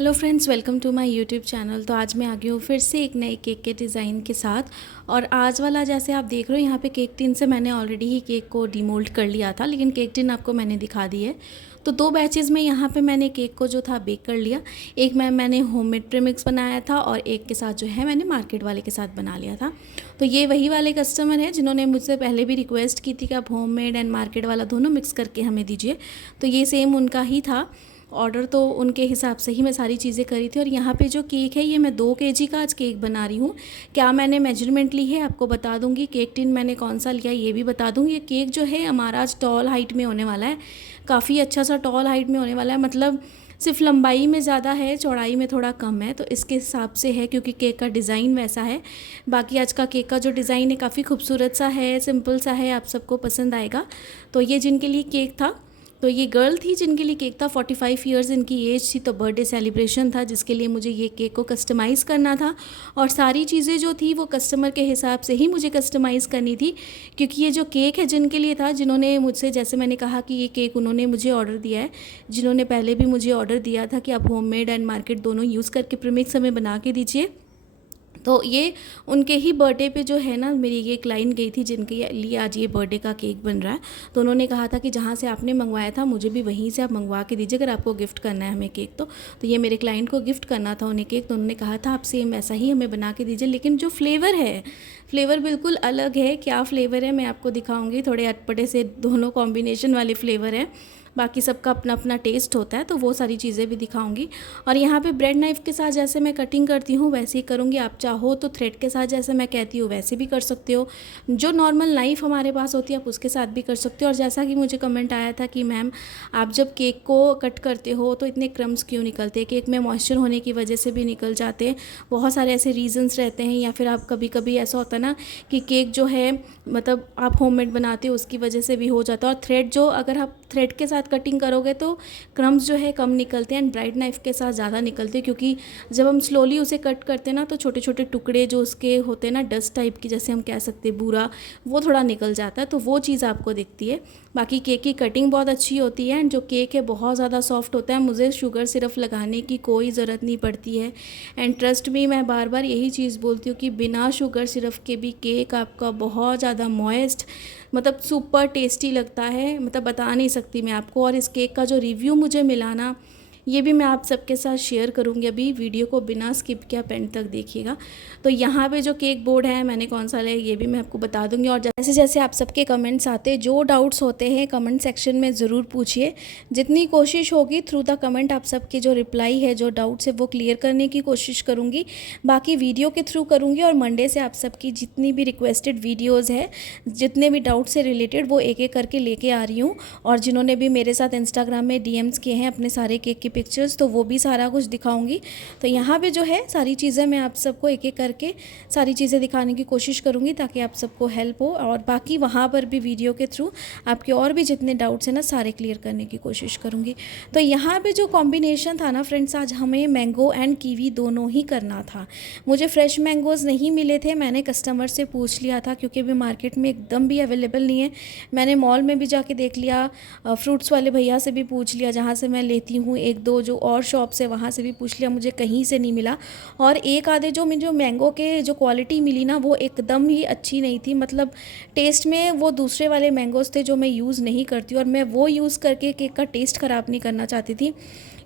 Hello friends, welcome to my YouTube channel. तो आज मैं आ गई हूँ फिर से एक नए केक के डिज़ाइन के साथ। और आज वाला जैसे आप देख रहे हो यहाँ पे केक टिन से मैंने ऑलरेडी ही केक को डीमोल्ड कर लिया था, लेकिन केक टिन आपको मैंने दिखा दी है। तो दो बैचेज़ में यहाँ पे मैंने केक को जो था बेक कर लिया। एक मैंने होममेड प्रीमिक्स बनाया था और एक के साथ जो है मैंने मार्केट वाले के साथ बना लिया था। तो ये वही वाले कस्टमर हैं जिन्होंने मुझसे पहले भी रिक्वेस्ट की थी कि आप होममेड एंड मार्केट वाला दोनों मिक्स करके हमें दीजिए। तो ये सेम उनका ही था ऑर्डर, तो उनके हिसाब से ही मैं सारी चीज़ें करी थी। और यहाँ पे जो केक है ये मैं 2 केजी का आज केक बना रही हूँ। क्या मैंने मेजरमेंट ली है आपको बता दूँगी, केक टिन मैंने कौन सा लिया ये भी बता दूँगी। ये केक जो है हमारा आज टॉल हाइट में होने वाला है, काफ़ी अच्छा सा टॉल हाइट में होने वाला है। मतलब सिर्फ लंबाई में ज़्यादा है, चौड़ाई में थोड़ा कम है, तो इसके हिसाब से है क्योंकि केक का डिज़ाइन वैसा है। बाकी आज का केक का जो डिज़ाइन है काफ़ी खूबसूरत सा है, सिंपल सा है, आप सबको पसंद आएगा। तो ये जिनके लिए केक था, तो ये गर्ल थी जिनके लिए केक था, 45 इयर्स इनकी एज थी। तो बर्थडे सेलिब्रेशन था जिसके लिए मुझे ये केक को कस्टमाइज़ करना था। और सारी चीज़ें जो थी वो कस्टमर के हिसाब से ही मुझे कस्टमाइज़ करनी थी, क्योंकि ये जो केक है जिनके लिए था, जिन्होंने मुझसे, जैसे मैंने कहा कि ये केक उन्होंने मुझे ऑर्डर दिया है, जिन्होंने पहले भी मुझे ऑर्डर दिया था कि आप होममेड एंड मार्केट दोनों यूज़ करके प्रीमिक्स हमें बना के दीजिए। तो ये उनके ही बर्थडे पे जो है ना, मेरी ये क्लाइंट गई थी जिनके लिए आज ये बर्थडे का केक बन रहा है। तो उन्होंने कहा था कि जहाँ से आपने मंगवाया था मुझे भी वहीं से आप मंगवा के दीजिए, अगर आपको गिफ्ट करना है हमें केक। तो ये मेरे क्लाइंट को गिफ्ट करना था उन्हें केक, तो उन्होंने कहा था आप सेम ऐसा ही हमें बना के दीजिए, लेकिन जो फ्लेवर है, फ्लेवर बिल्कुल अलग है। क्या फ्लेवर है मैं आपको दिखाऊंगी, थोड़े अटपटे से दोनों कॉम्बिनेशन वाले फ्लेवर है। बाकी सबका अपना अपना टेस्ट होता है, तो वो सारी चीज़ें भी दिखाऊंगी। और यहाँ पे ब्रेड नाइफ़ के साथ जैसे मैं कटिंग करती हूँ वैसे ही करूँगी। आप चाहो तो थ्रेड के साथ जैसे मैं कहती हूँ वैसे भी कर सकते हो, जो नॉर्मल नाइफ़ हमारे पास होती है आप उसके साथ भी कर सकते हो। और जैसा कि मुझे कमेंट आया था कि मैम आप जब केक को कट करते हो तो इतने क्रम्स क्यों निकलते हैं, केक में मॉइस्चर होने की वजह से भी निकल जाते हैं। बहुत सारे ऐसे रीजंस रहते हैं, या फिर आप कभी कभी ऐसा होता है ना कि केक जो है, मतलब आप होममेड बनाते हो उसकी वजह से भी हो जाता है। और थ्रेड जो, अगर आप थ्रेड के साथ कटिंग करोगे तो क्रम्स जो है कम निकलते हैं, एंड ब्राइट नाइफ़ के साथ ज़्यादा निकलते हैं, क्योंकि जब हम स्लोली उसे कट करते हैं ना तो छोटे छोटे टुकड़े जो उसके होते हैं ना, डस्ट टाइप की जैसे हम कह सकते हैं, बूरा, वो थोड़ा निकल जाता है, तो वो चीज़ आपको दिखती है। बाकी केक की कटिंग बहुत अच्छी होती है, एंड जो केक है बहुत ज़्यादा सॉफ्ट होता है, मुझे शुगर सिरप लगाने की कोई ज़रूरत नहीं पड़ती है। एंड ट्रस्ट मी, मैं बार बार यही चीज़ बोलती हूँ कि बिना शुगर सिरप के भी केक आपका बहुत ज़्यादा मॉइस्ट, मतलब सुपर टेस्टी लगता है, मतलब बता नहीं सकती मैं आपको। और इस केक का जो रिव्यू मुझे मिला ना, ये भी मैं आप सबके साथ शेयर करूँगी। अभी वीडियो को बिना स्किप किया पेंट तक देखिएगा। तो यहाँ पे जो केक बोर्ड है मैंने कौन सा लिया ये भी मैं आपको बता दूँगी। और जैसे जैसे आप सबके कमेंट्स आते हैं, जो डाउट्स होते हैं कमेंट सेक्शन में ज़रूर पूछिए। जितनी कोशिश होगी थ्रू द कमेंट आप सबके जो रिप्लाई है, जो डाउट्स है वो क्लियर करने की कोशिश करूँगी। बाकी वीडियो के थ्रू करूँगी, और मंडे से आप सबकी जितनी भी रिक्वेस्टेड वीडियोज़ है, जितने भी डाउट से रिलेटेड, वो एक एक करके लेके आ रही हूँ। और जिन्होंने भी मेरे साथ इंस्टाग्राम में डीएम्स किए हैं अपने सारे केक की पिक्चर्स, तो वो भी सारा कुछ दिखाऊंगी। तो यहाँ पे जो है सारी चीज़ें मैं आप सबको एक एक करके सारी चीज़ें दिखाने की कोशिश करूँगी, ताकि आप सबको हेल्प हो। और बाकी वहाँ पर भी वीडियो के थ्रू आपके और भी जितने डाउट्स हैं ना सारे क्लियर करने की कोशिश करूँगी। तो यहाँ पे जो कॉम्बिनेशन था ना फ्रेंड्स, आज हमें मैंगो एंड कीवी दोनों ही करना था। मुझे फ्रेश मैंगोज़ नहीं मिले थे, मैंने कस्टमर से पूछ लिया था, क्योंकि अभी मार्केट में एकदम भी अवेलेबल नहीं है। मैंने मॉल में भी जाके देख लिया, फ्रूट्स वाले भैया से भी पूछ लिया जहाँ से मैं लेती हूँ, एक दो जो और शॉप्स है वहाँ से भी पूछ लिया, मुझे कहीं से नहीं मिला। और एक आधे जो मुझे मैंगो के जो क्वालिटी मिली ना वो एकदम ही अच्छी नहीं थी, मतलब टेस्ट में वो दूसरे वाले मैंगोज़ थे जो मैं यूज़ नहीं करती, और मैं वो यूज़ करके केक का टेस्ट ख़राब नहीं करना चाहती थी,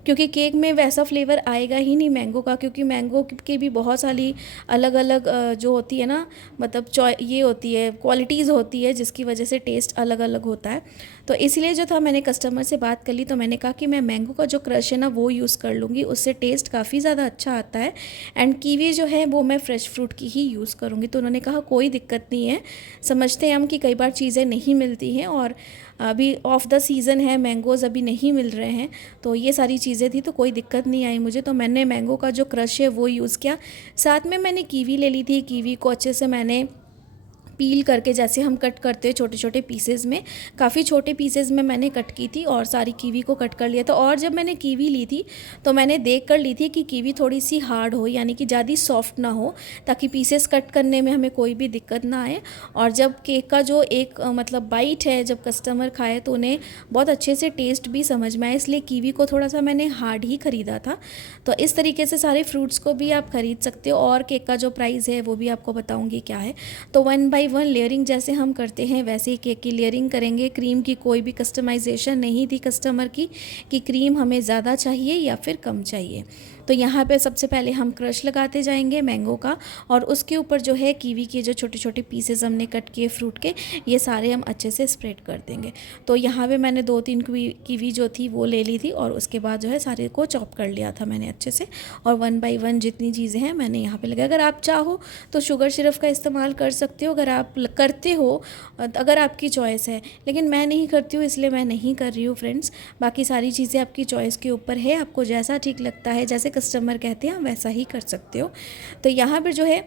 क्योंकि केक में वैसा फ्लेवर आएगा ही नहीं मैंगो का। क्योंकि मैंगो की भी बहुत सारी अलग अलग जो होती है ना, मतलब ये होती है, क्वालिटीज़ होती है, जिसकी वजह से टेस्ट अलग अलग होता है। तो इसलिए जो था, मैंने कस्टमर से बात कर ली, तो मैंने कहा कि मैं मैंगो का जो क्रश है ना वो यूज़ कर लूँगी, उससे टेस्ट काफ़ी ज़्यादा अच्छा आता है। एंड कीवी जो है वो मैं फ्रेश फ्रूट की ही यूज़ करूँगी। तो उन्होंने कहा कोई दिक्कत नहीं है, समझते हैं हम कि कई बार चीज़ें नहीं मिलती हैं, और अभी ऑफ द सीज़न है, मैंगोज़ अभी नहीं मिल रहे हैं, तो ये सारी चीज़ें थी, तो कोई दिक्कत नहीं आई मुझे। तो मैंने मैंगो का जो क्रश है वो यूज़ किया, साथ में मैंने कीवी ले ली थी। कीवी को अच्छे से मैंने पील करके जैसे हम कट करते हैं छोटे छोटे पीसेस में, काफ़ी छोटे पीसेस में मैंने कट की थी और सारी कीवी को कट कर लिया था। और जब मैंने कीवी ली थी तो मैंने देख कर ली थी कि कीवी थोड़ी सी हार्ड हो, यानी कि ज़्यादा सॉफ्ट ना हो, ताकि पीसेस कट करने में हमें कोई भी दिक्कत ना आए। और जब केक का जो एक मतलब बाइट है, जब कस्टमर खाए तो उन्हें बहुत अच्छे से टेस्ट भी समझ में आए, इसलिए कीवी को थोड़ा सा मैंने हार्ड ही ख़रीदा था। तो इस तरीके से सारे फ्रूट्स को भी आप ख़रीद सकते हो। और केक का जो प्राइस है वो भी आपको बताऊँगी क्या है। तो 1 बाय 1 लेयरिंग जैसे हम करते हैं वैसे ही केक की लेयरिंग करेंगे। क्रीम की कोई भी कस्टमाइजेशन नहीं थी कस्टमर की कि क्रीम हमें ज़्यादा चाहिए या फिर कम चाहिए। तो यहाँ पे सबसे पहले हम क्रश लगाते जाएंगे मैंगो का, और उसके ऊपर जो है कीवी के जो छोटे छोटे पीसेस हमने कट किए फ्रूट के, ये सारे हम अच्छे से स्प्रेड कर देंगे। तो यहाँ पे मैंने 2-3 कीवी जो थी वो ले ली थी, और उसके बाद जो है सारे को चॉप कर लिया था मैंने अच्छे से। और 1 बाय 1 जितनी चीज़ें हैं मैंने यहाँ पे लगाया। अगर आप चाहो तो शुगर सिरप का इस्तेमाल कर सकते हो, अगर आप करते हो, अगर आपकी चॉइस है, लेकिन मैं नहीं करती हूँ इसलिए मैं नहीं कर रही हूँ फ्रेंड्स। बाकी सारी चीज़ें आपकी चॉइस के ऊपर है, आपको जैसा ठीक लगता है, जैसे कस्टमर कहते हैं वैसा ही कर सकते हो। तो यहाँ पर जो है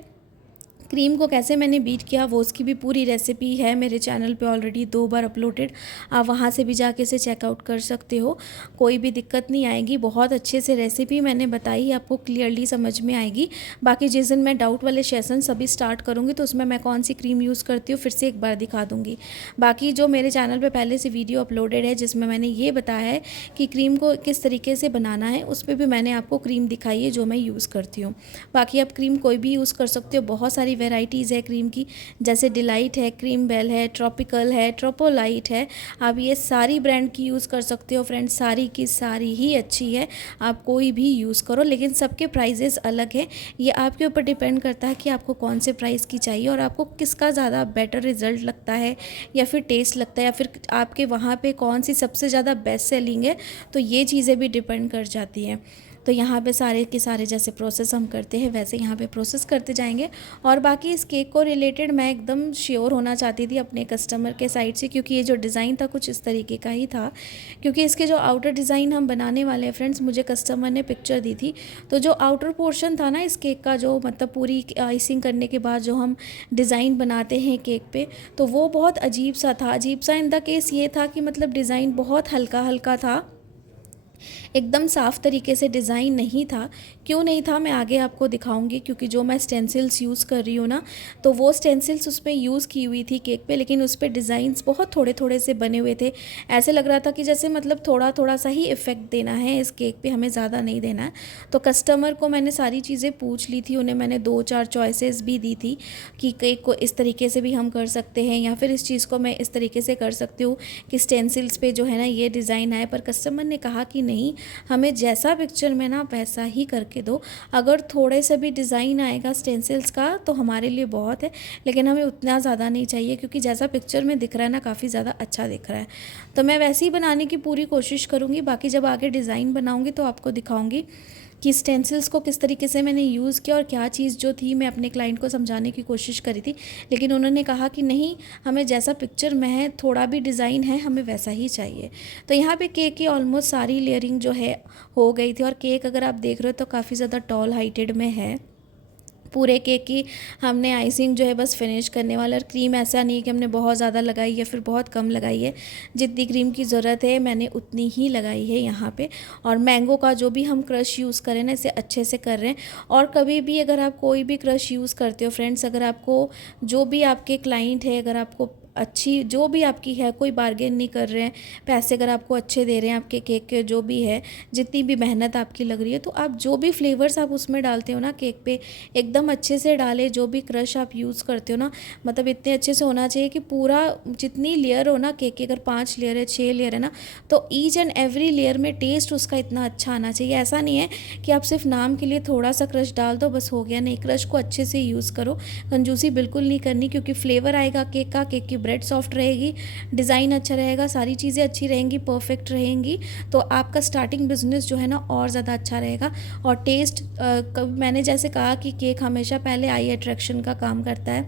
क्रीम को कैसे मैंने बीट किया वो उसकी भी पूरी रेसिपी है मेरे चैनल पे ऑलरेडी 2 बार अपलोडेड, आप वहाँ से भी जाके से चेकआउट कर सकते हो। कोई भी दिक्कत नहीं आएगी, बहुत अच्छे से रेसिपी मैंने बताई, आपको क्लियरली समझ में आएगी। बाकी जिस दिन मैं डाउट वाले सेशन सभी स्टार्ट करूँगी तो उसमें मैं कौन सी क्रीम यूज़ करती हूँ फिर से एक बार दिखा दूँगी। बाकी जो मेरे चैनल पर पहले से वीडियो अपलोडेड है जिसमें मैंने ये बताया है कि क्रीम को किस तरीके से बनाना है, उस पर भी मैंने आपको क्रीम दिखाई है जो मैं यूज़ करती हूँ। बाकी आप क्रीम कोई भी यूज़ कर सकते हो, बहुत सारी वैरायटीज़ है क्रीम की, जैसे डिलाइट है, क्रीम बेल है, ट्रॉपिकल है, ट्रोपोलाइट है, आप ये सारी ब्रांड की यूज़ कर सकते हो फ्रेंड्स। सारी की सारी ही अच्छी है, आप कोई भी यूज़ करो, लेकिन सबके प्राइजेस अलग है। ये आपके ऊपर डिपेंड करता है कि आपको कौन से प्राइस की चाहिए और आपको किसका ज़्यादा बेटर रिजल्ट लगता है या फिर टेस्ट लगता है, या फिर आपके वहाँ पे कौन सी सबसे ज़्यादा बेस्ट सेलिंग है, तो ये चीज़ें भी डिपेंड कर जाती हैं। तो यहाँ पे सारे के सारे जैसे प्रोसेस हम करते हैं वैसे यहाँ पे प्रोसेस करते जाएंगे। और बाकी इस केक को रिलेटेड मैं एकदम श्योर होना चाहती थी अपने कस्टमर के साइड से, क्योंकि ये जो डिज़ाइन था कुछ इस तरीके का ही था। क्योंकि इसके जो आउटर डिज़ाइन हम बनाने वाले हैं फ्रेंड्स, मुझे कस्टमर ने पिक्चर दी थी, तो जो आउटर पोर्शन था ना इस केक का, जो मतलब पूरी आइसिंग करने के बाद जो हम डिज़ाइन बनाते हैं केक पे, तो वो बहुत अजीब सा था। अजीब सा इन द केस ये था कि मतलब डिज़ाइन बहुत हल्का हल्का था, एकदम साफ़ तरीके से डिज़ाइन नहीं था। क्यों नहीं था मैं आगे आपको दिखाऊंगी, क्योंकि जो मैं स्टेंसिल्स यूज़ कर रही हूँ ना, तो वो स्टेंसिल्स उसमें यूज़ की हुई थी केक पे, लेकिन उस पर डिज़ाइंस बहुत थोड़े थोड़े से बने हुए थे। ऐसे लग रहा था कि जैसे मतलब थोड़ा थोड़ा सा ही इफ़ेक्ट देना है इस केक पे, हमें ज़्यादा नहीं देना है। तो कस्टमर को मैंने सारी चीज़ें पूछ ली थी, उन्हें मैंने 2-4 चॉइसेस भी दी थी कि केक को इस तरीके से भी हम कर सकते हैं, या फिर इस चीज़ को मैं इस तरीके से कर सकती हूँ कि स्टेंसिल्स पे जो है ना ये डिज़ाइन आए। पर कस्टमर ने कहा कि नहीं, हमें जैसा पिक्चर में ना वैसा ही करके दो, अगर थोड़े से भी डिज़ाइन आएगा स्टेंसिल्स का तो हमारे लिए बहुत है, लेकिन हमें उतना ज़्यादा नहीं चाहिए, क्योंकि जैसा पिक्चर में दिख रहा है ना काफ़ी ज़्यादा अच्छा दिख रहा है। तो मैं वैसे ही बनाने की पूरी कोशिश करूँगी। बाकी जब आगे डिज़ाइन बनाऊँगी तो आपको दिखाऊँगी कि स्टेंसिल्स को किस तरीके से मैंने यूज़ किया और क्या चीज़ जो थी मैं अपने क्लाइंट को समझाने की कोशिश करी थी, लेकिन उन्होंने कहा कि नहीं, हमें जैसा पिक्चर में है, थोड़ा भी डिज़ाइन है, हमें वैसा ही चाहिए। तो यहाँ पे केक की ऑलमोस्ट सारी लेयरिंग जो है हो गई थी, और केक अगर आप देख रहे हो तो काफ़ी ज़्यादा टॉल हाइटेड में है। पूरे केक की हमने आइसिंग जो है बस फिनिश करने वाला, और क्रीम ऐसा नहीं कि हमने बहुत ज़्यादा लगाई है फिर बहुत कम लगाई है, जितनी क्रीम की ज़रूरत है मैंने उतनी ही लगाई है यहाँ पे। और मैंगो का जो भी हम क्रश यूज़ करें ना, इसे अच्छे से कर रहे हैं। और कभी भी अगर आप कोई भी क्रश यूज़ करते हो फ्रेंड्स, अगर आपको जो भी आपके क्लाइंट है, अगर आपको अच्छी जो भी आपकी है, कोई बार्गेन नहीं कर रहे हैं, पैसे अगर आपको अच्छे दे रहे हैं आपके केक के, जो भी है, जितनी भी मेहनत आपकी लग रही है, तो आप जो भी फ्लेवर्स आप उसमें डालते हो ना केक पे, एकदम अच्छे से डालें। जो भी क्रश आप यूज़ करते हो ना, मतलब इतने अच्छे से होना चाहिए कि पूरा जितनी लेयर हो ना केक की, अगर 5 लेयर है, 6 लेयर है ना, तो ईच एंड एवरी लेयर में टेस्ट उसका इतना अच्छा आना चाहिए। ऐसा नहीं है कि आप सिर्फ नाम के लिए थोड़ा सा क्रश डाल दो बस हो गया, नहीं, क्रश को अच्छे से यूज़ करो, कंजूसी बिल्कुल नहीं करनी, क्योंकि फ्लेवर आएगा केक का, केक की ब्रेड सॉफ्ट रहेगी, डिज़ाइन अच्छा रहेगा, सारी चीज़ें अच्छी रहेंगी, परफेक्ट रहेंगी, तो आपका स्टार्टिंग बिजनेस जो है ना और ज़्यादा अच्छा रहेगा। और टेस्ट मैंने जैसे कहा कि केक हमेशा पहले आई अट्रैक्शन का काम करता है,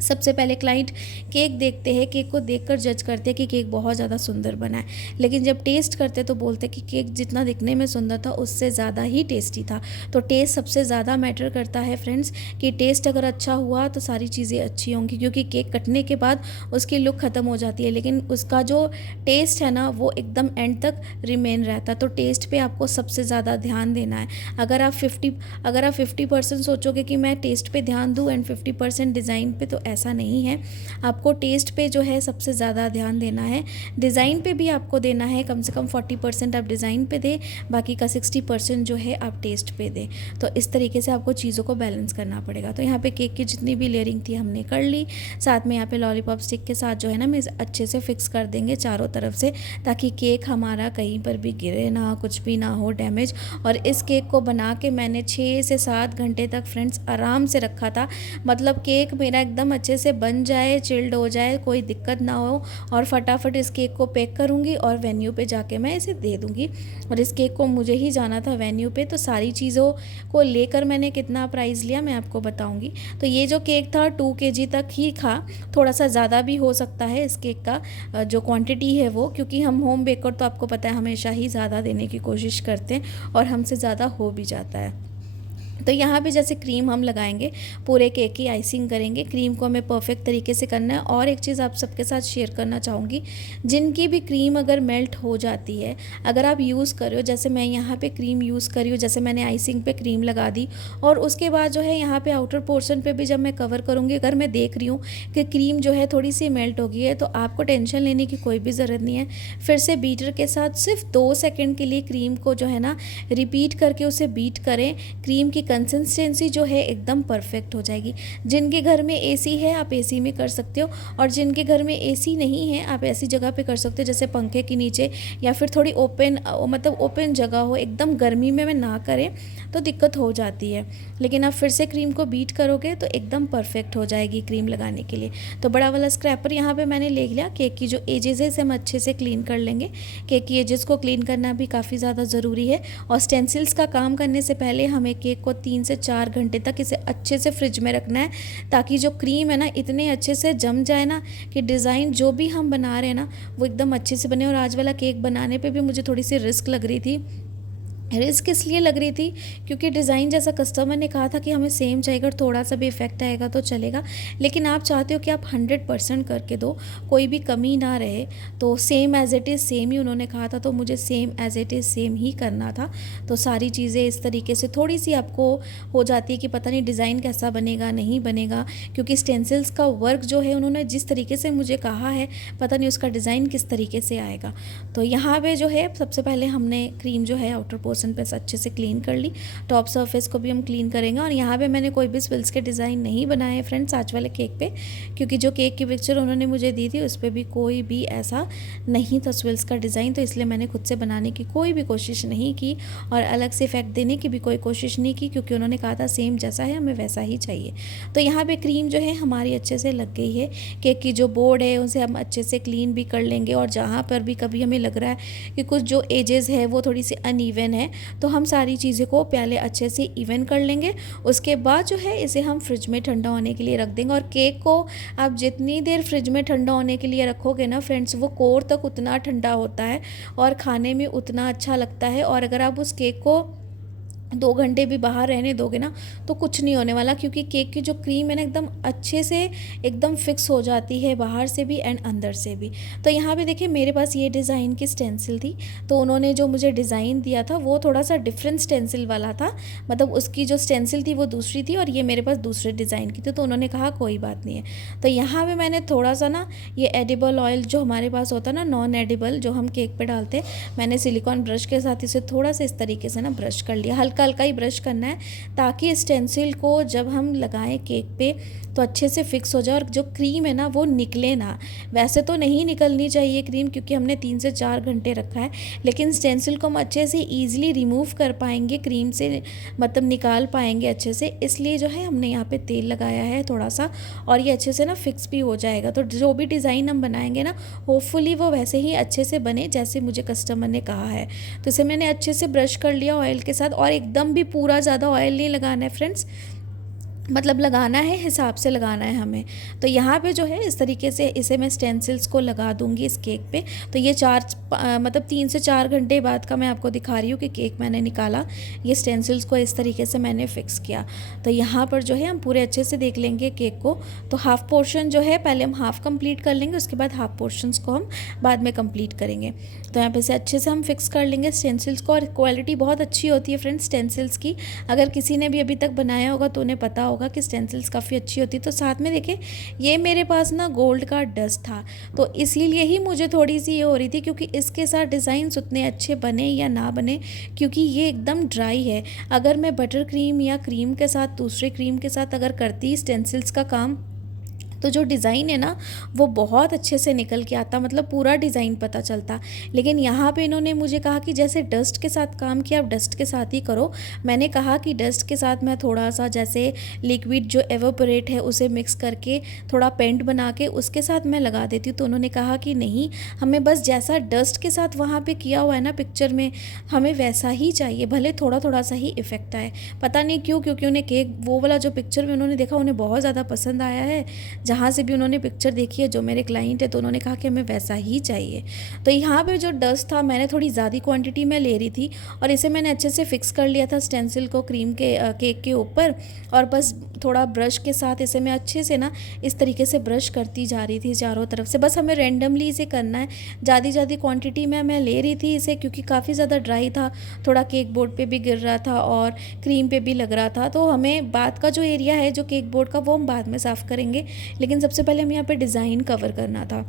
सबसे पहले क्लाइंट केक देखते हैं, केक को देखकर जज करते हैं कि केक बहुत ज़्यादा सुंदर बना है, लेकिन जब टेस्ट करते तो बोलते हैं कि केक जितना दिखने में सुंदर था उससे ज़्यादा ही टेस्टी था। तो टेस्ट सबसे ज़्यादा मैटर करता है फ्रेंड्स, कि टेस्ट अगर अच्छा हुआ तो सारी चीज़ें अच्छी होंगी, क्योंकि केक कटने के बाद उसकी लुक ख़त्म हो जाती है, लेकिन उसका जो टेस्ट है ना वो एकदम एंड तक रिमेन रहता है। तो टेस्ट पे आपको सबसे ज़्यादा ध्यान देना है। अगर आप 50% सोचोगे कि मैं टेस्ट पे ध्यान दूँ एंड 50% डिज़ाइन पे, तो ऐसा नहीं है। आपको टेस्ट पे जो है सबसे ज़्यादा ध्यान देना है, डिज़ाइन पे भी आपको देना है, कम से कम 40% आप डिज़ाइन पे दें, बाकी का 60% जो है आप टेस्ट पे दें। तो इस तरीके से आपको चीज़ों को बैलेंस करना पड़ेगा। तो यहाँ पे केक की जितनी भी लेयरिंग थी हमने कर ली, साथ में यहाँ पे लॉलीपॉप स्टिक के साथ जो है ना हम इसे अच्छे से फिक्स कर देंगे चारों तरफ से, ताकि केक हमारा कहीं पर भी गिरे ना, कुछ भी ना हो डैमेज। और इस केक को बना के मैंने 6 से 7 घंटे तक फ्रेंड्स आराम से रखा था। मतलब केक मेरा एकदम अच्छे से बन जाए, चिल्ड हो जाए, कोई दिक्कत ना हो, और फटाफट इस केक को पैक करूँगी और वेन्यू पे जाके मैं इसे दे दूँगी। और इस केक को मुझे ही जाना था वेन्यू पे, तो सारी चीज़ों को लेकर मैंने कितना प्राइस लिया मैं आपको बताऊँगी। तो ये जो केक था 2 kg तक ही था, थोड़ा सा ज़्यादा भी हो सकता है इस केक का जो क्वांटिटी है वो, क्योंकि हम होम बेकर तो आपको पता है हमेशा ही ज़्यादा देने की कोशिश करते हैं और हमसे ज़्यादा हो भी जाता है। तो यहाँ पे जैसे क्रीम हम लगाएंगे, पूरे केक की आइसिंग करेंगे, क्रीम को हमें परफेक्ट तरीके से करना है। और एक चीज़ आप सबके साथ शेयर करना चाहूँगी, जिनकी भी क्रीम अगर मेल्ट हो जाती है, अगर आप यूज़ कर रहे हो, जैसे मैं यहाँ पे क्रीम यूज़ कर रही हूँ, जैसे मैंने आइसिंग पे क्रीम लगा दी और उसके बाद जो है यहाँ पे आउटर पोर्शन पे भी जब मैं कवर करूँगी, अगर मैं देख रही हूँ कि क्रीम जो है थोड़ी सी मेल्ट हो गई है, तो आपको टेंशन लेने की कोई भी ज़रूरत नहीं है। फिर से बीटर के साथ सिर्फ 2 सेकेंड के लिए क्रीम को जो है ना रिपीट करके उसे बीट करें, क्रीम की कंसिस्टेंसी जो है एकदम परफेक्ट हो जाएगी। जिनके घर में एसी है आप एसी में कर सकते हो, और जिनके घर में एसी नहीं है आप ऐसी जगह पे कर सकते हो जैसे पंखे के नीचे, या फिर थोड़ी ओपन मतलब ओपन जगह हो, एकदम गर्मी में ना करें तो दिक्कत हो जाती है। लेकिन आप फिर से क्रीम को बीट करोगे तो एकदम परफेक्ट हो जाएगी क्रीम लगाने के लिए। तो बड़ा वाला स्क्रैपर यहाँ पे मैंने ले लिया। केक की जो एजेस है इसे हम अच्छे से क्लीन कर लेंगे। केक की एजेस को क्लीन करना भी काफ़ी ज़्यादा ज़रूरी है। और स्टेंसिल्स का काम करने से पहले हमें केक को 3 से 4 घंटे तक इसे अच्छे से फ्रिज में रखना है, ताकि जो क्रीम है ना इतने अच्छे से जम जाए ना कि डिज़ाइन जो भी हम बना रहे हैं ना वो एकदम अच्छे से बने। और आज वाला केक बनाने पे भी मुझे थोड़ी सी रिस्क लग रही थी। रिस्क इसलिए लग रही थी क्योंकि डिज़ाइन जैसा कस्टमर ने कहा था कि हमें सेम चाहिए, अगर थोड़ा सा भी इफेक्ट आएगा तो चलेगा, लेकिन आप चाहते हो कि आप 100% करके दो, कोई भी कमी ना रहे। तो same as it is same ही उन्होंने कहा था, तो मुझे same as it is same ही करना था। तो सारी चीज़ें इस तरीके से थोड़ी सी आपको हो जाती है कि पता नहीं डिज़ाइन कैसा बनेगा नहीं बनेगा, क्योंकि स्टेंसिल्स का वर्क जो है उन्होंने जिस तरीके से मुझे कहा है, पता नहीं उसका डिज़ाइन किस तरीके से आएगा। तो यहाँ पे जो है सबसे पहले हमने क्रीम जो है आउटर पोर्शन पे अच्छे से क्लीन कर ली, टॉप सरफेस को भी हम क्लीन करेंगे। और यहाँ पे मैंने कोई भी स्विल्स के डिज़ाइन नहीं बनाए हैं फ्रेंड्स आज वाले केक पे, क्योंकि जो केक की पिक्चर उन्होंने मुझे दी थी उस पर भी कोई भी ऐसा नहीं था स्विल्स का डिज़ाइन, तो इसलिए मैंने खुद से बनाने की कोई भी कोशिश नहीं की और अलग से इफेक्ट देने की भी कोई कोशिश नहीं की, क्योंकि उन्होंने कहा था सेम जैसा है हमें वैसा ही चाहिए। तो यहाँ पर क्रीम जो है हमारी अच्छे से लग गई है। केक की जो बोर्ड है उसे हम अच्छे से क्लीन भी कर लेंगे, और जहाँ पर भी कभी हमें लग रहा है कि कुछ जो एजेस है वो थोड़ी सी अनइवन है, तो हम सारी चीज़ें को पहले अच्छे से इवन कर लेंगे। उसके बाद जो है इसे हम फ्रिज में ठंडा होने के लिए रख देंगे। और केक को आप जितनी देर फ्रिज में ठंडा होने के लिए रखोगे ना फ्रेंड्स, वो कोर तक उतना ठंडा होता है और खाने में उतना अच्छा लगता है। और अगर आप उस केक को 2 घंटे भी बाहर रहने दोगे ना तो कुछ नहीं होने वाला, क्योंकि केक की जो क्रीम है ना एकदम अच्छे से एकदम फिक्स हो जाती है बाहर से भी एंड अंदर से भी। तो यहाँ पे देखिए मेरे पास ये डिज़ाइन की स्टेंसिल थी, तो उन्होंने जो मुझे डिज़ाइन दिया था वो थोड़ा सा डिफरेंट स्टेंसिल वाला था, मतलब उसकी जो स्टेंसिल थी वो दूसरी थी और ये मेरे पास दूसरे डिज़ाइन की थी। तो उन्होंने कहा कोई बात नहीं है। तो यहाँ पर मैंने थोड़ा सा ना ये एडिबल ऑयल जो हमारे पास होता है ना, नॉन एडिबल जो हम केक पर डालते हैं, मैंने सिलिकॉन ब्रश के साथ इसे थोड़ा सा इस तरीके से ना ब्रश कर लिया, हल्का हल्का ही ब्रश करना है, ताकि स्टेंसिल को जब हम लगाएं केक पे तो अच्छे से फिक्स हो जाए और जो क्रीम है ना वो निकले ना। वैसे तो नहीं निकलनी चाहिए क्रीम, क्योंकि हमने 3 से 4 घंटे रखा है, लेकिन स्टेंसिल को हम अच्छे से ईजिली रिमूव कर पाएंगे क्रीम से, मतलब निकाल पाएंगे अच्छे से, इसलिए जो है हमने यहाँ पे तेल लगाया है थोड़ा सा, और ये अच्छे से ना फिक्स भी हो जाएगा। तो जो भी डिज़ाइन हम बनाएंगे ना होपफुली वो वैसे ही अच्छे से बने जैसे मुझे कस्टमर ने कहा है। तो इसे मैंने अच्छे से ब्रश कर लिया ऑयल के साथ, और एकदम भी पूरा ज़्यादा ऑयल नहीं लगाना है फ्रेंड्स, मतलब लगाना है, हिसाब से लगाना है हमें। तो यहाँ पे जो है इस तरीके से इसे मैं स्टेंसिल्स को लगा दूँगी इस केक पे। तो ये मतलब 3 से 4 घंटे बाद का मैं आपको दिखा रही हूँ कि केक मैंने निकाला। ये स्टेंसिल्स को इस तरीके से मैंने फ़िक्स किया। तो यहाँ पर जो है हम पूरे अच्छे से देख लेंगे केक को। तो हाफ़ पोर्शन जो है पहले हम हाफ़ कंप्लीट कर लेंगे, उसके बाद हाफ़ पोर्शंस को हम बाद में कंप्लीट करेंगे। तो यहाँ पे से अच्छे से हम फिक्स कर लेंगे स्टेंसिल्स को। और क्वालिटी बहुत अच्छी होती है फ्रेंड्स स्टेंसिल्स की। अगर किसी ने भी अभी तक बनाया होगा तो उन्हें पता होगा कि स्टेंसिल्स काफ़ी अच्छी होती है। तो साथ में देखिए ये मेरे पास ना गोल्ड का डस्ट था, तो इसीलिए ही मुझे थोड़ी सी ये हो रही थी क्योंकि इसके साथ डिज़ाइंस उतने अच्छे बने या ना बने, क्योंकि ये एकदम ड्राई है। अगर मैं बटर क्रीम या क्रीम के साथ, दूसरे क्रीम के साथ अगर करती स्टेंसिल्स का काम, तो जो डिज़ाइन है ना वो बहुत अच्छे से निकल के आता, मतलब पूरा डिज़ाइन पता चलता। लेकिन यहाँ पे इन्होंने मुझे कहा कि जैसे डस्ट के साथ काम किया, आप डस्ट के साथ ही करो। मैंने कहा कि डस्ट के साथ मैं थोड़ा सा जैसे लिक्विड जो एवोपरेट है उसे मिक्स करके थोड़ा पेंट बना के उसके साथ मैं लगा देती हूँ। तो उन्होंने कहा कि नहीं, हमें बस जैसा डस्ट के साथ वहाँ पे किया हुआ है ना पिक्चर में, हमें वैसा ही चाहिए, भले थोड़ा थोड़ा सा ही इफ़ेक्ट आए। पता नहीं क्यों, क्योंकि उन्हें केक वो वाला जो पिक्चर में उन्होंने देखा उन्हें बहुत ज़्यादा पसंद आया है। जहाँ से भी उन्होंने पिक्चर देखी है, जो मेरे क्लाइंट है, तो उन्होंने कहा कि हमें वैसा ही चाहिए। तो यहाँ पे जो डस्ट था मैंने थोड़ी ज़्यादा क्वांटिटी में ले रही थी और इसे मैंने अच्छे से फिक्स कर लिया था स्टेंसिल को क्रीम के केक के ऊपर। और बस थोड़ा ब्रश के साथ इसे मैं अच्छे से ना इस तरीके से ब्रश करती जा रही थी चारों तरफ से। बस हमें रेंडमली इसे करना है। ज़्यादा क्वांटिटी में मैं ले रही थी इसे क्योंकि काफ़ी ज़्यादा ड्राई था, थोड़ा केक बोर्ड पे भी गिर रहा था और क्रीम पे भी लग रहा था। तो हमें बाद का जो एरिया है जो केक बोर्ड का, वो हम बाद में साफ़ करेंगे, लेकिन सबसे पहले हमें यहाँ पे डिज़ाइन कवर करना था।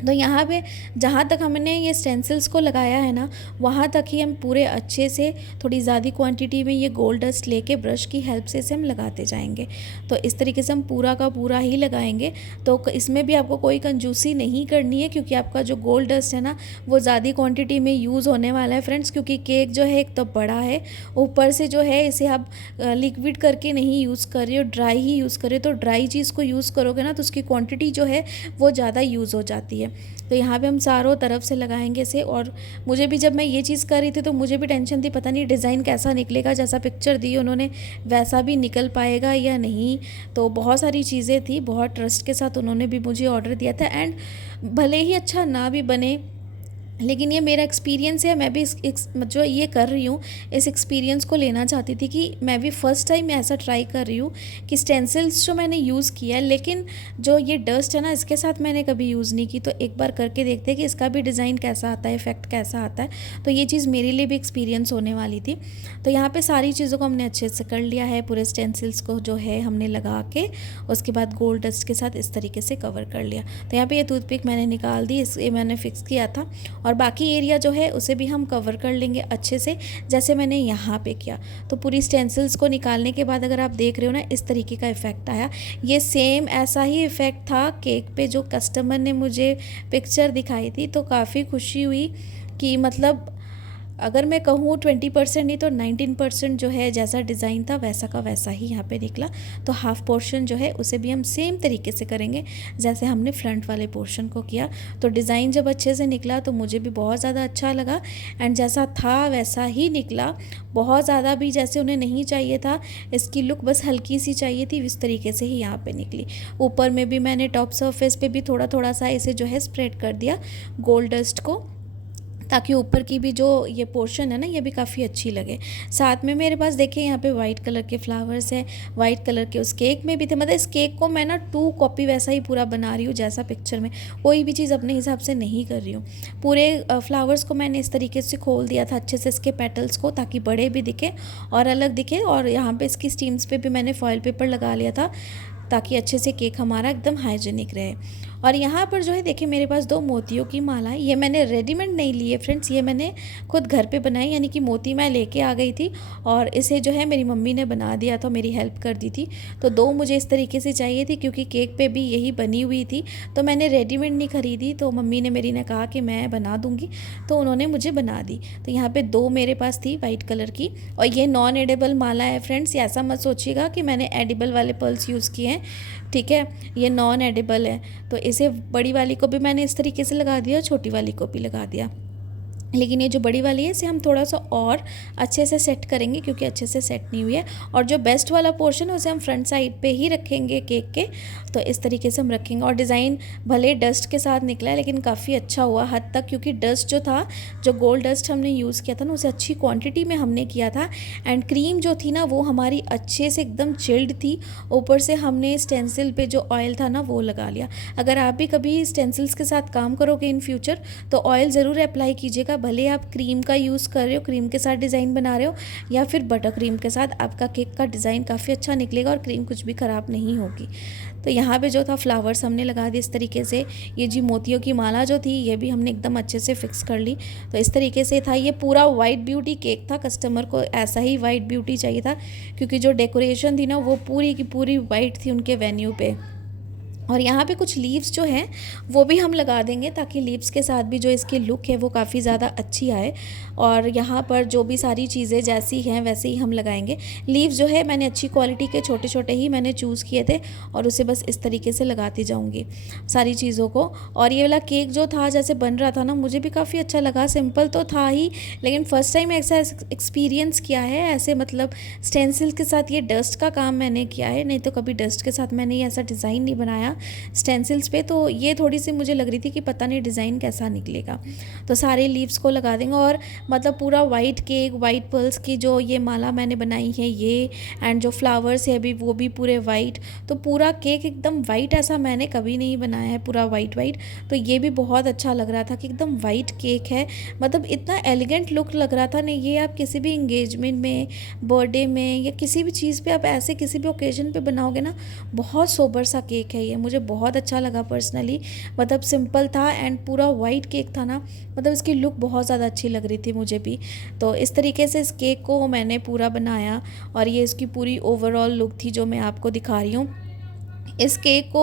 तो यहाँ पे जहाँ तक हमने ये स्टेंसिल्स को लगाया है ना, वहाँ तक ही हम पूरे अच्छे से थोड़ी ज़्यादा क्वांटिटी में ये गोल्ड डस्ट लेके ब्रश की हेल्प से इसे हम लगाते जाएंगे। तो इस तरीके से हम पूरा का पूरा ही लगाएंगे। तो इसमें भी आपको कोई कंजूसी नहीं करनी है क्योंकि आपका जो गोल्ड डस्ट है ना वो ज़्यादा क्वान्टिटी में यूज़ होने वाला है फ्रेंड्स। क्योंकि केक जो है एक तो बड़ा है, ऊपर से जो है इसे आप लिक्विड करके नहीं यूज़ कर रहे हो, ड्राई ही यूज़ कर रहे हो। तो ड्राई चीज़ को यूज़ करोगे ना तो उसकी क्वांटिटी जो है वो ज़्यादा यूज़ हो जाती है। तो यहाँ पे हम चारों तरफ से लगाएंगे इसे। और मुझे भी जब मैं ये चीज़ कर रही थी तो मुझे भी टेंशन थी, पता नहीं डिज़ाइन कैसा निकलेगा, जैसा पिक्चर दी उन्होंने वैसा भी निकल पाएगा या नहीं। तो बहुत सारी चीज़ें थी, बहुत ट्रस्ट के साथ उन्होंने भी मुझे ऑर्डर दिया था। एंड भले ही अच्छा ना भी बने, लेकिन ये मेरा एक्सपीरियंस है, मैं भी जो ये कर रही हूँ इस एक्सपीरियंस को लेना चाहती थी कि मैं भी फ़र्स्ट टाइम ऐसा ट्राई कर रही हूँ कि स्टेंसिल्स जो मैंने यूज़ किया है, लेकिन जो ये डस्ट है ना इसके साथ मैंने कभी यूज़ नहीं की। तो एक बार करके देखते हैं कि इसका भी डिज़ाइन कैसा आता है, इफ़ेक्ट कैसा आता है। तो ये चीज़ मेरे लिए भी एक्सपीरियंस होने वाली थी। तो यहाँ पर सारी चीज़ों को हमने अच्छे से कर लिया है, पूरे स्टेंसिल्स को जो है हमने लगा के उसके बाद गोल्ड डस्ट के साथ इस तरीके से कवर कर लिया। तो यहाँ पर ये टूथपिक मैंने निकाल दी, इसे मैंने फ़िक्स किया था। और बाकी एरिया जो है उसे भी हम कवर कर लेंगे अच्छे से, जैसे मैंने यहाँ पे किया। तो पूरी स्टेंसिल्स को निकालने के बाद अगर आप देख रहे हो ना इस तरीके का इफ़ेक्ट आया। ये सेम ऐसा ही इफ़ेक्ट था केक पे जो कस्टमर ने मुझे पिक्चर दिखाई थी। तो काफ़ी खुशी हुई कि मतलब अगर मैं कहूँ 20% नहीं तो 19% जो है जैसा डिज़ाइन था वैसा का वैसा ही यहाँ पे निकला। तो हाफ़ पोर्शन जो है उसे भी हम सेम तरीके से करेंगे जैसे हमने फ्रंट वाले पोर्शन को किया। तो डिज़ाइन जब अच्छे से निकला तो मुझे भी बहुत ज़्यादा अच्छा लगा। एंड जैसा था वैसा ही निकला, बहुत ज़्यादा भी जैसे उन्हें नहीं चाहिए था, इसकी लुक बस हल्की सी चाहिए थी, इस तरीके से ही यहाँ पे निकली। ऊपर में भी मैंने टॉप सरफेस पे भी थोड़ा थोड़ा सा इसे जो है स्प्रेड कर दिया गोल्ड डस्ट को, ताकि ऊपर की भी जो ये पोर्शन है ना ये भी काफ़ी अच्छी लगे। साथ में मेरे पास देखिए यहाँ पे वाइट कलर के फ्लावर्स हैं, वाइट कलर के उस केक में भी थे। मतलब इस केक को मैं ना 2 कॉपी वैसा ही पूरा बना रही हूँ जैसा पिक्चर में, कोई भी चीज़ अपने हिसाब से नहीं कर रही हूँ। पूरे फ्लावर्स को मैंने इस तरीके से खोल दिया था अच्छे से इसके पेटल्स को, ताकि बड़े भी दिखे और अलग दिखे। और यहाँ पर इसकी स्टीम्स पे भी मैंने फॉयल पेपर लगा लिया था ताकि अच्छे से केक हमारा एकदम हाइजीनिक रहे। और यहाँ पर जो है देखिए मेरे पास 2 मोतियों की माला है। ये मैंने रेडीमेड नहीं ली है फ्रेंड्स, ये मैंने खुद घर पे बनाई, यानी कि मोती मैं लेके आ गई थी और इसे जो है मेरी मम्मी ने बना दिया था, मेरी हेल्प कर दी थी। तो 2 मुझे इस तरीके से चाहिए थी क्योंकि केक पे भी यही बनी हुई थी। तो मैंने रेडीमेड नहीं ख़रीदी, तो मम्मी ने मेरी ने कहा कि मैं बना दूँगी, तो उन्होंने मुझे बना दी। तो यहाँ पर 2 मेरे पास थी वाइट कलर की। और ये नॉन एडिबल माला है फ्रेंड्स, ऐसा मत सोचिएगा कि मैंने एडिबल वाले पर्ल्स यूज़ किए हैं, ठीक है, ये नॉन एडिबल है। तो इसे बड़ी वाली को भी मैंने इस तरीके से लगा दिया, छोटी वाली को भी लगा दिया। लेकिन ये जो बड़ी वाली है इसे हम थोड़ा सा और अच्छे से सेट करेंगे क्योंकि अच्छे से सेट नहीं हुई है। और जो बेस्ट वाला पोर्शन है उसे हम फ्रंट साइड पे ही रखेंगे केक के। तो इस तरीके से हम रखेंगे। और डिज़ाइन भले डस्ट के साथ निकला है लेकिन काफ़ी अच्छा हुआ हद तक, क्योंकि डस्ट जो था, जो गोल्ड डस्ट हमने यूज़ किया था ना, उसे अच्छी क्वान्टिटी में हमने किया था। एंड क्रीम जो थी ना वो हमारी अच्छे से एकदम चिल्ड थी। ऊपर से हमने स्टेंसिल पे जो ऑयल था ना वो लगा लिया। अगर आप भी कभी स्टेंसिल्स के साथ काम करोगे इन फ्यूचर तो ऑयल ज़रूर अप्लाई कीजिएगा। भले आप क्रीम का यूज़ कर रहे हो, क्रीम के साथ डिज़ाइन बना रहे हो, या फिर बटर क्रीम के साथ, आपका केक का डिज़ाइन काफ़ी अच्छा निकलेगा और क्रीम कुछ भी ख़राब नहीं होगी। तो यहाँ पे जो था फ्लावर्स हमने लगा दिए इस तरीके से। ये जी मोतियों की माला जो थी ये भी हमने एकदम अच्छे से फिक्स कर ली। तो इस तरीके से था। ये पूरा वाइट ब्यूटी केक था, कस्टमर को ऐसा ही वाइट ब्यूटी चाहिए था क्योंकि जो डेकोरेशन थी ना वो पूरी की पूरी वाइट थी उनके वेन्यू पे। और यहाँ पे कुछ लीव्स जो हैं वो भी हम लगा देंगे ताकि लीव्स के साथ भी जो इसकी लुक है वो काफ़ी ज़्यादा अच्छी आए। और यहाँ पर जो भी सारी चीज़ें जैसी हैं वैसे ही हम लगाएंगे। लीव्स जो है मैंने अच्छी क्वालिटी के छोटे छोटे ही मैंने चूज़ किए थे और उसे बस इस तरीके से लगाती जाऊँगी सारी चीज़ों को। और ये वाला केक जो था जैसे बन रहा था ना, मुझे भी काफ़ी अच्छा लगा। सिंपल तो था ही लेकिन फ़र्स्ट टाइम ऐसा एक्सपीरियंस किया है ऐसे, मतलब स्टेंसिल के साथ ये डस्ट का काम मैंने किया है। नहीं तो कभी डस्ट के साथ मैंने ऐसा डिज़ाइन नहीं बनाया स्टेंसिल्स पे। तो ये थोड़ी सी मुझे लग रही थी कि पता नहीं डिज़ाइन कैसा निकलेगा। तो सारे लीव्स को लगा देंगे। और मतलब पूरा वाइट केक, वाइट पर्ल्स की जो ये माला मैंने बनाई है ये, एंड जो फ्लावर्स है अभी वो भी पूरे वाइट। तो पूरा केक एकदम वाइट, ऐसा मैंने कभी नहीं बनाया है पूरा वाइट वाइट। तो ये भी बहुत अच्छा लग रहा था कि एकदम वाइट केक है, मतलब इतना एलिगेंट लुक लग रहा था। नहीं, ये आप किसी भी इंगेजमेंट में, बर्थडे में या किसी भी चीज़ पे आप ऐसे किसी भी ओकेजन पे बनाओगे ना, बहुत सोबर सा केक है ये। मुझे बहुत अच्छा लगा पर्सनली। मतलब सिंपल था एंड पूरा वाइट केक था ना, मतलब इसकी लुक बहुत ज़्यादा अच्छी लग रही थी मुझे भी। तो इस तरीके से इस केक को मैंने पूरा बनाया और ये इसकी पूरी ओवरऑल लुक थी जो मैं आपको दिखा रही हूँ। इस केक को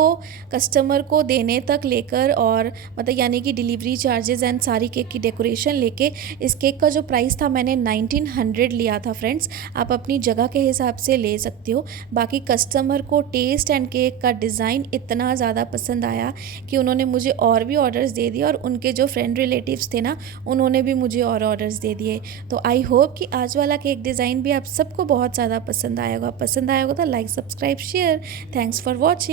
कस्टमर को देने तक लेकर, और मतलब यानी कि डिलीवरी चार्जेस एंड सारी केक की डेकोरेशन लेके, इस केक का जो प्राइस था मैंने 1900 लिया था फ्रेंड्स। आप अपनी जगह के हिसाब से ले सकते हो। बाकी कस्टमर को टेस्ट एंड केक का डिज़ाइन इतना ज़्यादा पसंद आया कि उन्होंने मुझे और भी ऑर्डर्स दे दिए, और उनके जो फ्रेंड रिलेटिव्स थे ना उन्होंने भी मुझे और ऑर्डर्स दे दिए। तो आई होप कि आज वाला केक डिज़ाइन भी आप सबको बहुत ज़्यादा पसंद आएगा। तो like, subscribe, share. Thanks for watching.